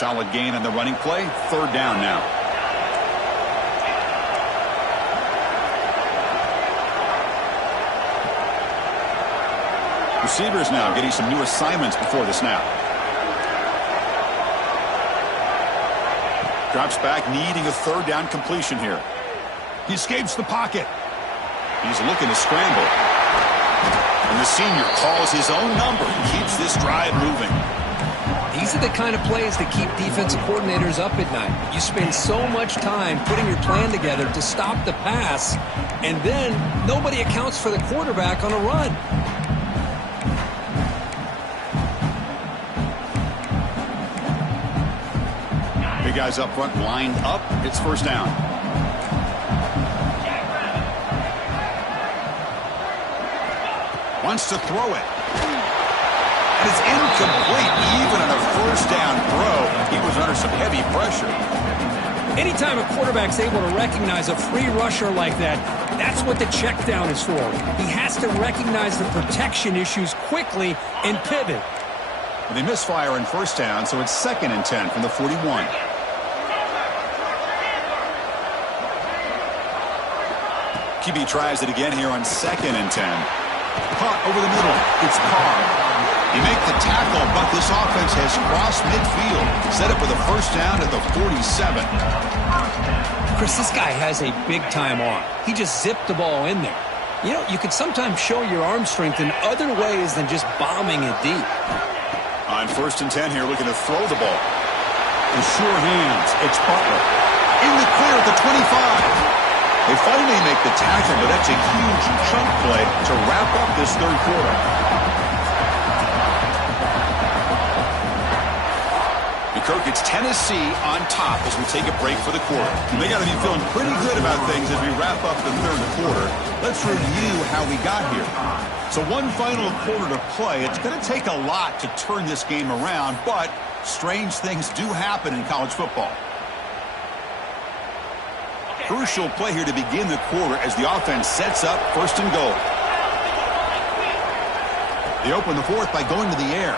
Solid gain on the running play. Third down now. Receivers now getting some new assignments before the snap. Drops back, needing a third down completion here. He escapes the pocket. He's looking to scramble. And the senior calls his own number and keeps this drive moving. These are the kind of plays that keep defensive coordinators up at night. You spend so much time putting your plan together to stop the pass, and then nobody accounts for the quarterback on a run. Big guys up front lined up. It's first down. Wants to throw it. And it's incomplete. Even on a first down throw, he was under some heavy pressure. Anytime a quarterback's able to recognize a free rusher like that, that's what the check down is for. He has to recognize the protection issues quickly and pivot. Well, they misfire in first down, so it's 2nd and 10 from the 41. QB tries it again here on 2nd and 10. Caught over the middle. It's Carr. He makes the tackle, but this offense has crossed midfield. Set up with a first down at the 47. Chris, this guy has a big-time arm. He just zipped the ball in there. You know, you can sometimes show your arm strength in other ways than just bombing it deep. On 1st and 10 here, looking to throw the ball. With sure hands, it's Butler. In the clear at the 25. They finally make the tackle, but that's a huge chunk play to wrap up this third quarter. Kirk, it's Tennessee on top as we take a break for the quarter. They got to be feeling pretty good about things as we wrap up the third quarter. Let's review how we got here. So one final quarter to play. It's going to take a lot to turn this game around, but strange things do happen in college football. Crucial play here to begin the quarter as the offense sets up 1st and goal. They open the fourth by going to the air.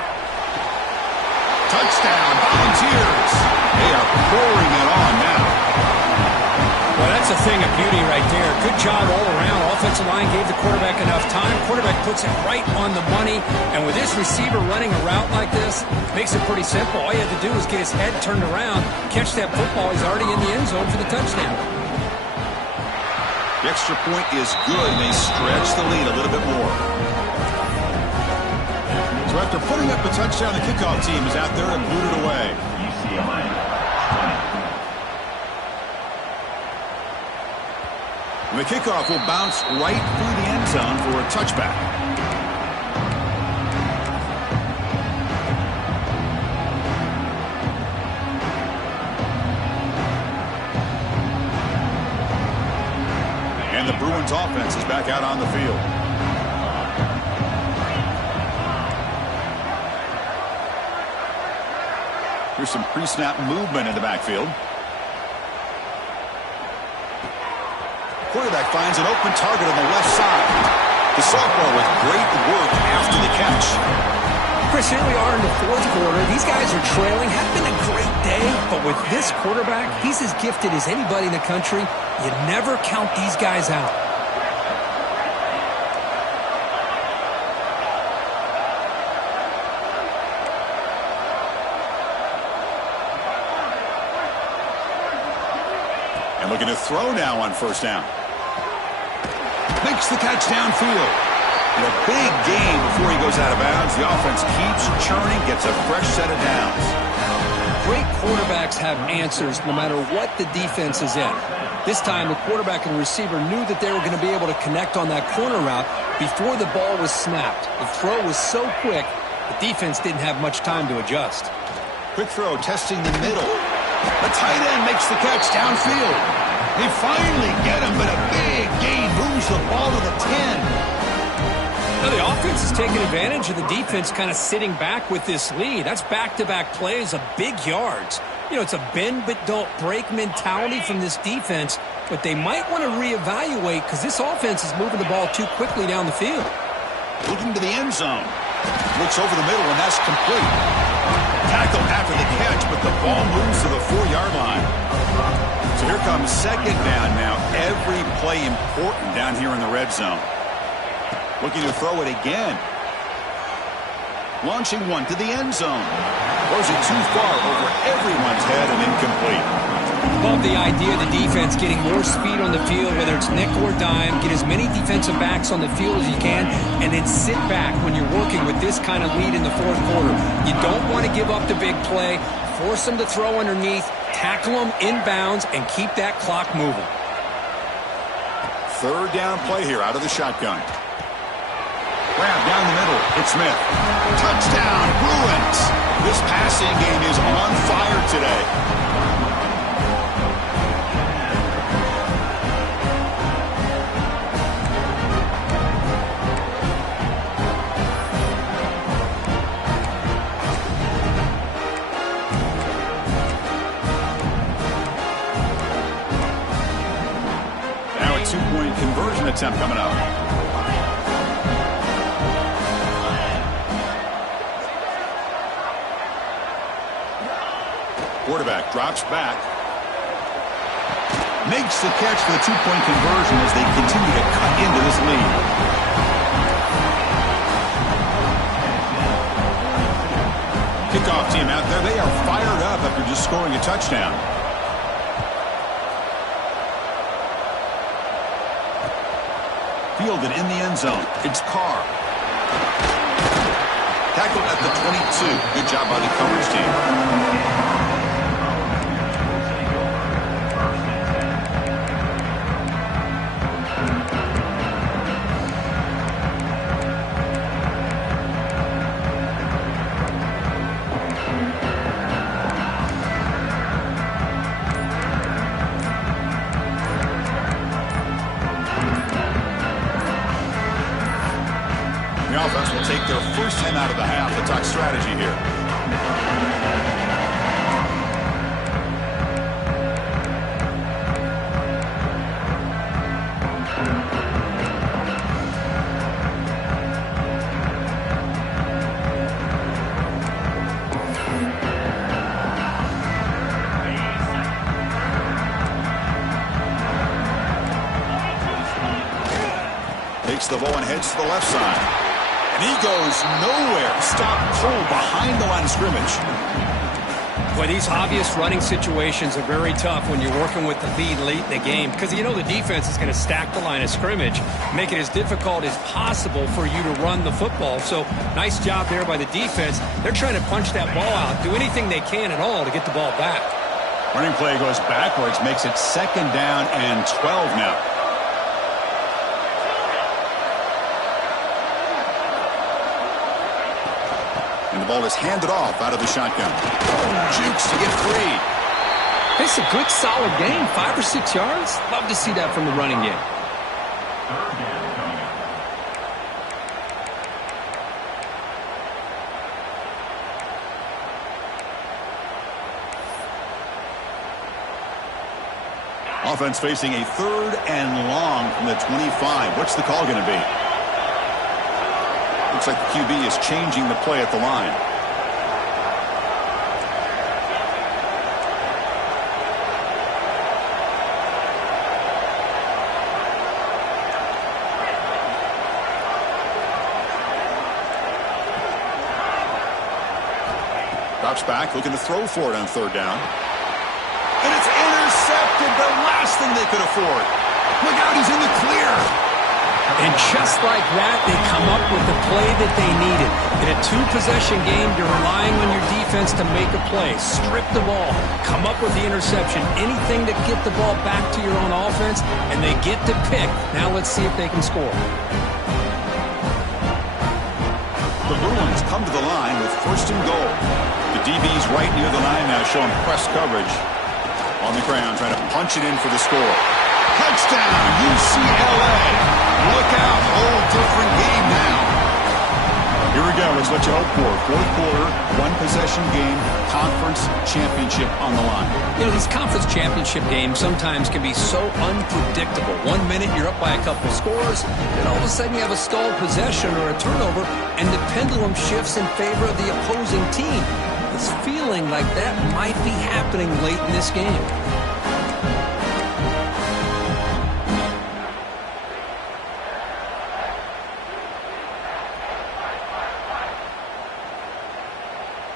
Touchdown, Volunteers. They are pouring it on now. Well, that's a thing of beauty right there. Good job all around. Offensive line gave the quarterback enough time. Quarterback puts it right on the money. And with this receiver running a route like this, makes it pretty simple. All you had to do was get his head turned around, catch that football. He's already in the end zone for the touchdown. The extra point is good, and they stretch the lead a little bit more. So after putting up a touchdown, the kickoff team is out there and booted away. And the kickoff will bounce right through the end zone for a touchback. And the Bruins offense is back out on the field. Here's some pre-snap movement in the backfield. Quarterback finds an open target on the left side. The sophomore with great work after the catch. Chris, here we are in the fourth quarter. These guys are trailing. Had been a great day, but with this quarterback, he's as gifted as anybody in the country. You never count these guys out. And looking to throw now on first down. Makes the catch downfield. And a big gain before he goes out of bounds. The offense keeps churning, gets a fresh set of downs. Great quarterbacks have answers no matter what the defense is in. This time, the quarterback and receiver knew that they were going to be able to connect on that corner route before the ball was snapped. The throw was so quick, the defense didn't have much time to adjust. Quick throw, testing the middle. The tight end makes the catch downfield. They finally get him, but a big gain moves the ball to the 10. Now the offense is taking advantage of the defense kind of sitting back with this lead. That's back-to-back plays of big yards. You know, it's a bend but don't break mentality from this defense, but they might want to reevaluate because this offense is moving the ball too quickly down the field. Looking to the end zone. Looks over the middle, and that's complete. tackle after the catch, but the ball moves to the 4-yard line. So here comes second down now. Every play important down here in the red zone. Looking to throw it again. Launching one to the end zone. Throws it too far over everyone's head and incomplete. Love the idea of the defense getting more speed on the field, whether it's nickel or dime. Get as many defensive backs on the field as you can, and then sit back when you're working with this kind of lead in the fourth quarter. You don't want to give up the big play. Force them to throw underneath, tackle them inbounds, and keep that clock moving. Third down play here out of the shotgun. Grab down the middle. It's Smith. Touchdown, Bruins. This passing game is on fire today. Now a two-point conversion attempt coming up. Quarterback drops back. Makes the catch for the two-point conversion as they continue to cut into this lead. Kickoff team out there. They are fired up after just scoring a touchdown. Fielded in the end zone. It's Carr. Tackled at the 22. Good job by the coverage team. The offense will take their first 10 out of the half. The talk strategy here. Takes the ball and heads to the left side. And he goes nowhere. Stop cold behind the line of scrimmage. Boy, these obvious running situations are very tough when you're working with the lead late in the game, because you know the defense is going to stack the line of scrimmage, make it as difficult as possible for you to run the football. So nice job there by the defense. They're trying to punch that ball out, do anything they can at all to get the ball back. Running play goes backwards, makes it second down and 12 now. And the ball is handed off out of the shotgun. Jukes to get free. It's a good, solid game. 5 or 6 yards. Love to see that from the running game. Offense facing a third and long from the 25. What's the call going to be? Looks like the QB is changing the play at the line. Drops back, looking to throw for it on third down. And it's intercepted, the last thing they could afford. Look out, he's in the clear. And just like that, they come up with the play that they needed. In a two-possession game, you're relying on your defense to make a play. Strip the ball. Come up with the interception. Anything to get the ball back to your own offense, and they get to pick. Now let's see if they can score. The Bruins come to the line with first and goal. The DB's right near the line now, showing press coverage. On the ground, trying to punch it in for the score. Touchdown, UCLA. Look out, whole different game now. Here we go, it's what you hope for. Fourth quarter, one-possession game, conference championship on the line. You know, these conference championship games sometimes can be so unpredictable. 1 minute you're up by a couple scores, then all of a sudden you have a stalled possession or a turnover, and the pendulum shifts in favor of the opposing team. The it's feeling like that might be happening late in this game.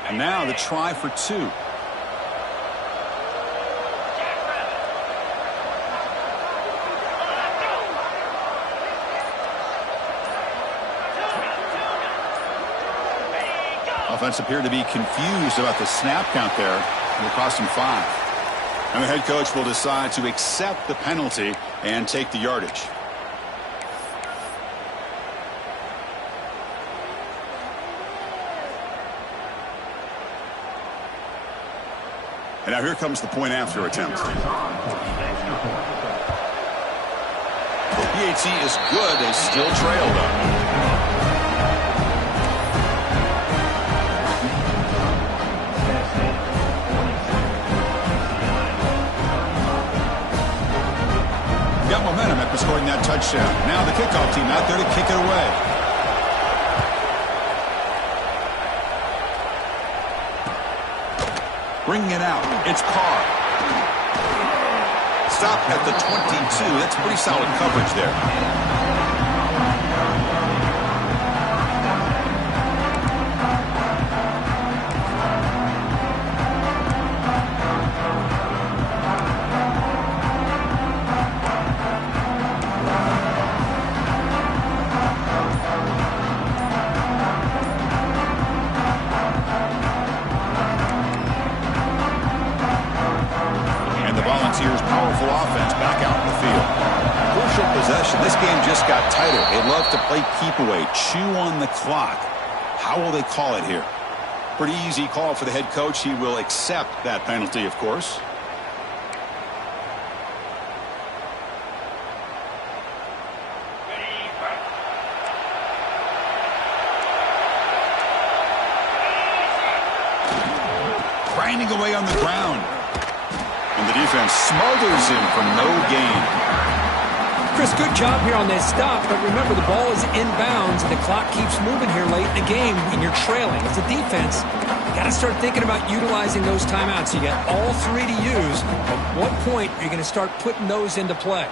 And now the try for 2. Offense appeared to be confused about the snap count there. It will cost him 5. And the head coach will decide to accept the penalty and take the yardage. And now here comes the point after attempt. The PAT is good. They still trail though. Got momentum after scoring that touchdown. Now the kickoff team out there to kick it away. Bringing it out. It's Carr. Stop at the 22. That's pretty solid coverage there. Volunteers' powerful offense back out in the field. Crucial possession. This game just got tighter. They love to play keep away, chew on the clock. How will they call it here? Pretty easy call for the head coach. He will accept that penalty, of course. Grinding away on the ground. And the defense smothers him for no gain. Chris, good job here on that stop, but remember the ball is inbounds and the clock keeps moving here late in the game when you're trailing. As a defense, you got to start thinking about utilizing those timeouts. You got all 3 to use. At what point are you going to start putting those into play?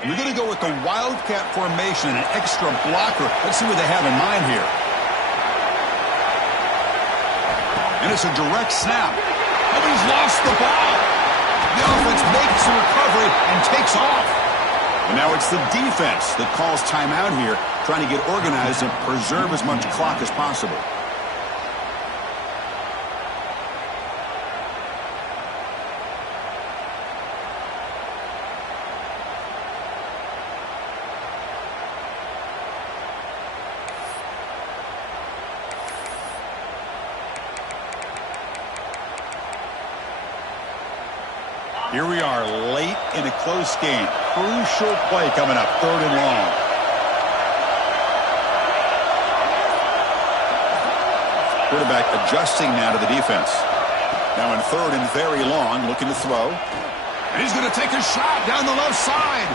And they're going to go with the Wildcat formation and an extra blocker. Let's see what they have in mind here. And it's a direct snap. And he's lost the ball. The offense makes a recovery and takes off. And now it's the defense that calls timeout here, trying to get organized and preserve as much clock as possible. Here we are late in a close game. Crucial play coming up, 3rd and long. Quarterback adjusting now to the defense. Now in 3rd and very long, looking to throw. And he's going to take a shot down the left side.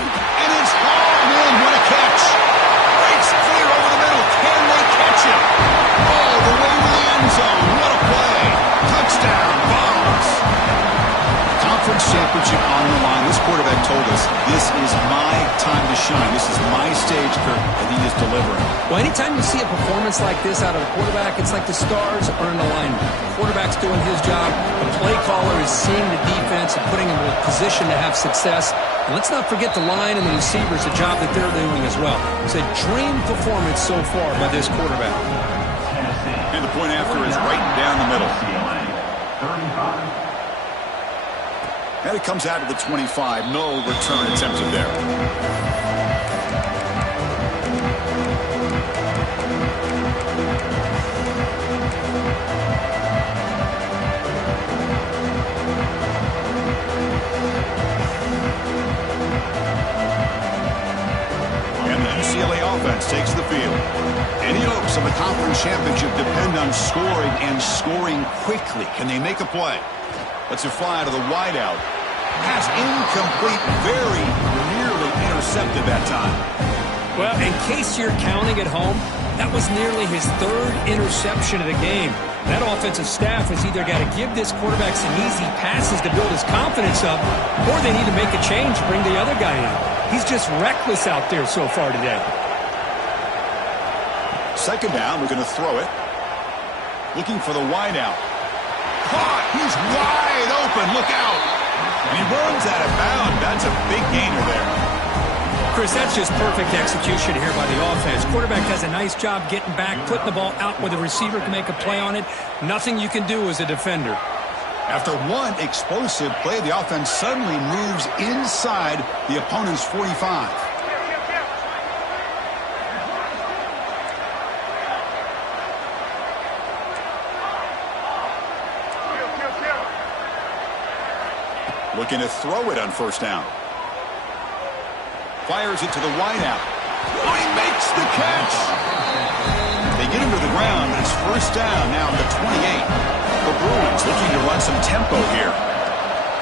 And it's hauled in. What a catch. Breaks clear over the middle. Can they catch it? All the way to the end zone. What a play. Touchdown, Bombs. Conference championship on the line. This quarterback told us, this is my time to shine. This is my stage, Kirk, and he is delivering. Well, anytime you see a performance like this out of a quarterback, it's like the stars are in alignment. The quarterback's doing his job. The play caller is seeing the defense and putting him in a position to have success. And let's not forget the line and the receivers, the job that they're doing as well. It's a dream performance so far by this quarterback. And the point after is right down the middle. And it comes out of the 25. No return attempted there. And the UCLA offense takes the field. Any hopes of a conference championship depend on scoring and scoring quickly. Can they make a play? Let's fly to the wideout. Pass incomplete, very nearly intercepted that time. Well, in case you're counting at home, that was nearly his third interception of the game. That offensive staff has either got to give this quarterback some easy passes to build his confidence up, or they need to make a change, bring the other guy in. He's just reckless out there so far today. Second down, we're going to throw it. Looking for the wide out. Caught! He's wide open. Look out! And he runs out of bounds. That's a big gainer there. Chris, that's just perfect execution here by the offense. Quarterback does a nice job getting back, putting the ball out where the receiver can make a play on it. Nothing you can do as a defender. After one explosive play, the offense suddenly moves inside the opponent's 45. Looking to throw it on first down. Fires it to the wideout. Oh, he makes the catch. They get him to the ground, but it's first down now at the 28. The Bruins looking to run some tempo here.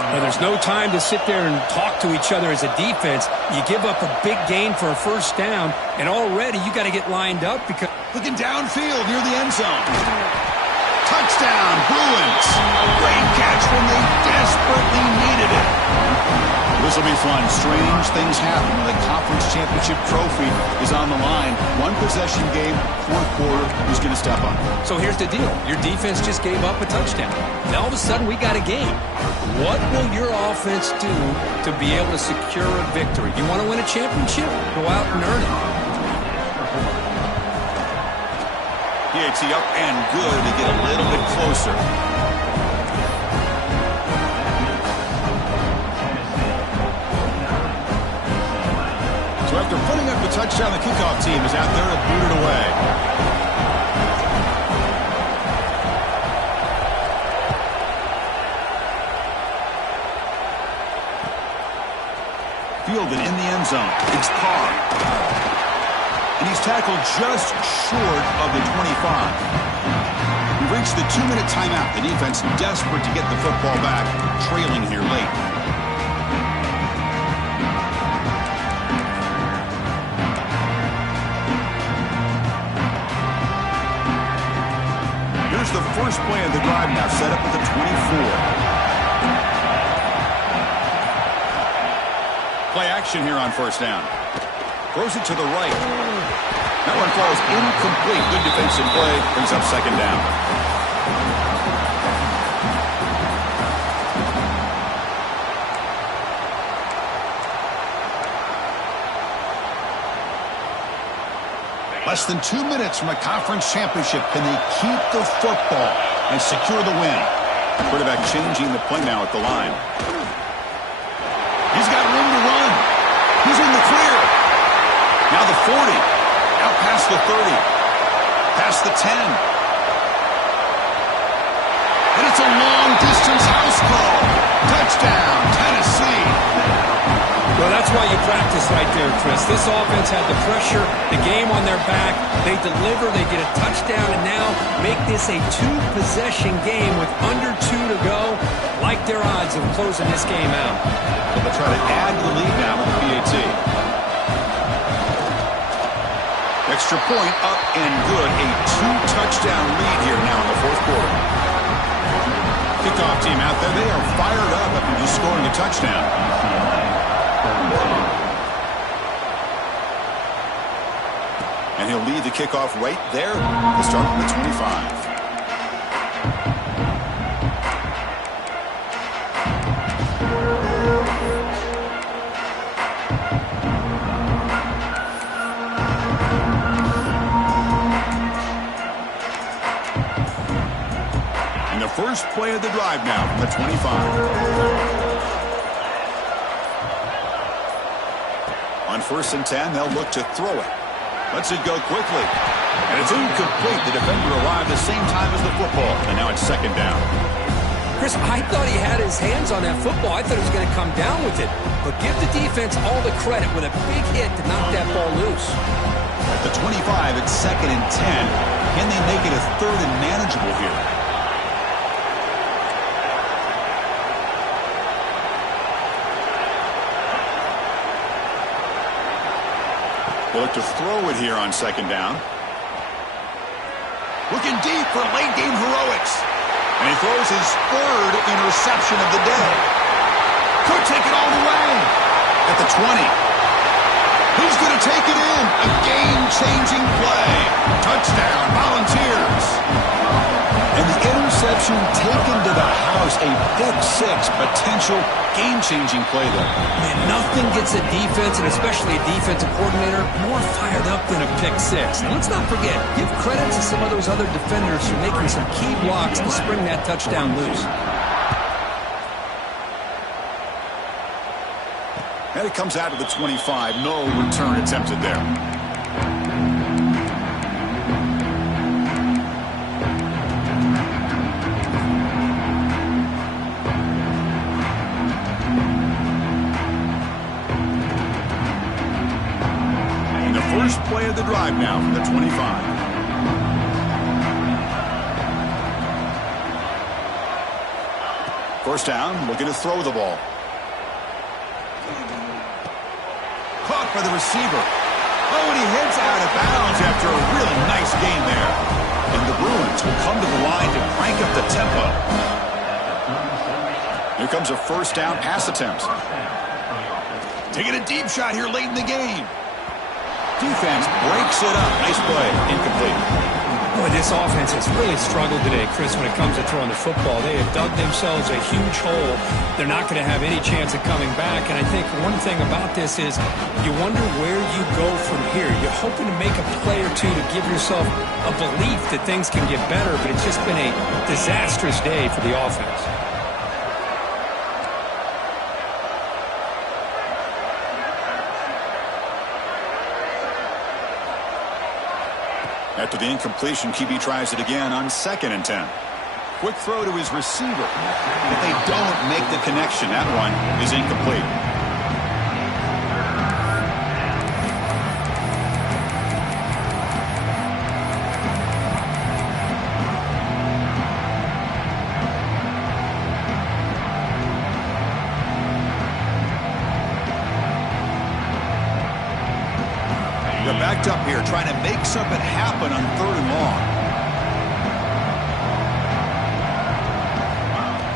Well, there's no time to sit there and talk to each other as a defense. You give up a big gain for a first down, and already you got to get lined up because... Looking downfield near the end zone. Touchdown, Bruins. Great catch when they desperately needed it. This will be fun. Strange things happen when the conference championship trophy is on the line. One possession game, fourth quarter, who's going to step up? So here's the deal. Your defense just gave up a touchdown. Now all of a sudden we got a game. What will your offense do to be able to secure a victory? You want to win a championship? Go out and earn it. PAT up and good to get a little bit closer. So after putting up the touchdown, the kickoff team is out there to boot it away. Fielded in the end zone. It's Carr. And he's tackled just short of the 25. We've reached the 2-minute timeout. The defense desperate to get the football back, trailing here late. Here's the first play of the drive now, set up at the 24. Play action here on first down. Throws it to the right. That one falls incomplete. Good defensive play. Brings up second down. Less than 2 minutes from a conference championship. Can they keep the football and secure the win? Quarterback changing the play now at the line. He's got room to run. He's in the clear. Now the 40, out past the 30, past the 10. And it's a long-distance house call. Touchdown, Tennessee. Well, that's why you practice right there, Chris. This offense had the pressure, the game on their back. They deliver, they get a touchdown, and now make this a two-possession game with under 2 to go. Like their odds of closing this game out. So they'll try to add to the lead now with the PAT. Extra point up and good. A 2-touchdown lead here now in the fourth quarter. Kickoff team out there. They are fired up after just scoring a touchdown. And he'll lead the kickoff right there. He'll start from the 25. First play of the drive now from the 25. On first and 10, they'll look to throw it. Lets it go quickly. And it's incomplete. The defender arrived the same time as the football. And now it's second down. Chris, I thought he had his hands on that football. I thought he was going to come down with it. But give the defense all the credit with a big hit to knock that ball loose. At the 25, it's second and 10. Can they make it a third and manageable here? They look to throw it here on second down. Looking deep for late game heroics. And he throws his third interception of the day. Could take it all the way. At the 20. He's going to take it in. A game-changing play. Touchdown, Volunteers. And the interception taken to the house. A pick-6 potential game-changing play there. Man, nothing gets a defense, and especially a defensive coordinator, more fired up than a pick-6. Now, let's not forget, give credit to some of those other defenders for making some key blocks to spring that touchdown loose. And it comes out to the 25. No return attempted there. And the first play of the drive now from the 25. First down, looking to throw the ball. Caught by the receiver. Oh, and he heads out of bounds after a really nice gain there. And the Bruins will come to the line to crank up the tempo. Here comes a first down pass attempt. Taking a deep shot here late in the game. Defense breaks it up. Nice play. Incomplete. Boy, this offense has really struggled today, Chris, when it comes to throwing the football. They have dug themselves a huge hole. They're not going to have any chance of coming back. And I think one thing about this is you wonder where you go from here. You're hoping to make a play or two to give yourself a belief that things can get better, but it's just been a disastrous day for the offense. After the incompletion, QB tries it again on 2nd and 10. Quick throw to his receiver. But they don't make the connection. That one is incomplete. They're backed up here, trying to make something happen on 3rd and long.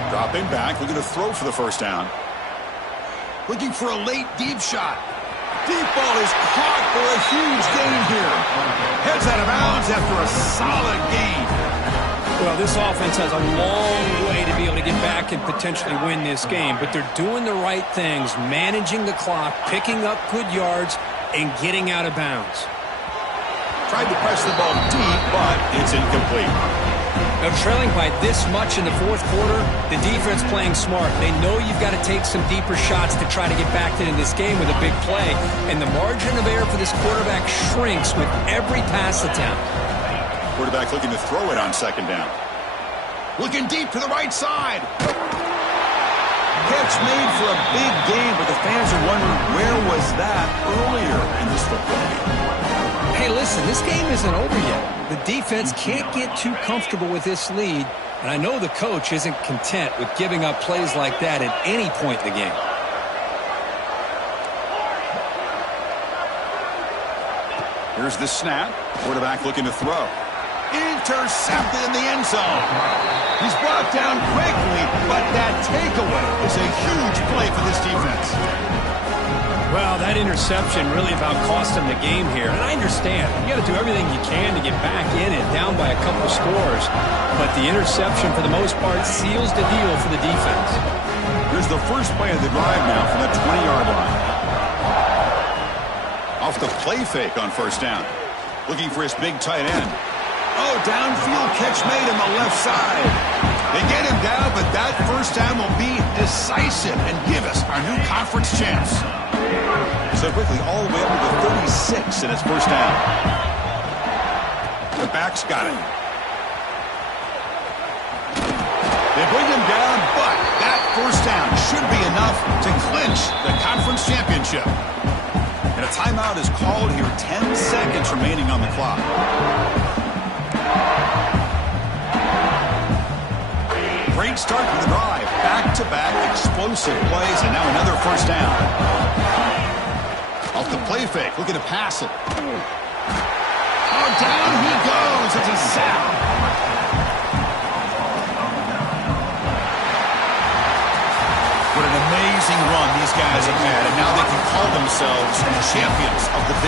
Dropping back, looking to throw for the first down. Looking for a late deep shot. Deep ball is caught for a huge gain here. Heads out of bounds after a solid gain. Well, this offense has a long way to be able to get back and potentially win this game, but they're doing the right things, managing the clock, picking up good yards, and getting out of bounds. Tried to press the ball deep, but it's incomplete. Now, trailing by this much in the 4th quarter, the defense playing smart. They know you've got to take some deeper shots to try to get back in this game with a big play, and the margin of error for this quarterback shrinks with every pass attempt. Quarterback looking to throw it on 2nd down. Looking deep to the right side. Catch made for a big game, but the fans are wondering where was that earlier in this football game. Hey, listen, this game isn't over yet. The defense can't get too comfortable with this lead, and I know the coach isn't content with giving up plays like that at any point in the game. Here's the snap. Quarterback looking to throw. Intercepted in the end zone. He's brought down quickly, but that takeaway is a huge play for this defense. Well, that interception really about cost them the game here. And I understand. You got to do everything you can to get back in it, down by a couple scores. But the interception, for the most part, seals the deal for the defense. Here's the first play of the drive now from the 20-yard line. Off the play fake on first down. Looking for his big tight end. Oh, downfield catch made on the left side. They get him down, but that first down will be decisive and give us our new conference champs. So quickly, all the way up to the 36 in his first down. The back's got it. They bring him down, but that first down should be enough to clinch the conference championship. And a timeout is called here, 10 seconds remaining on the clock. Great start to the drive. Back-to-back explosive plays, and now another first down. Off the play fake, looking to pass it. Oh, down he goes. It's a sack. What an amazing run these guys have had, and now they can call themselves champions of the Big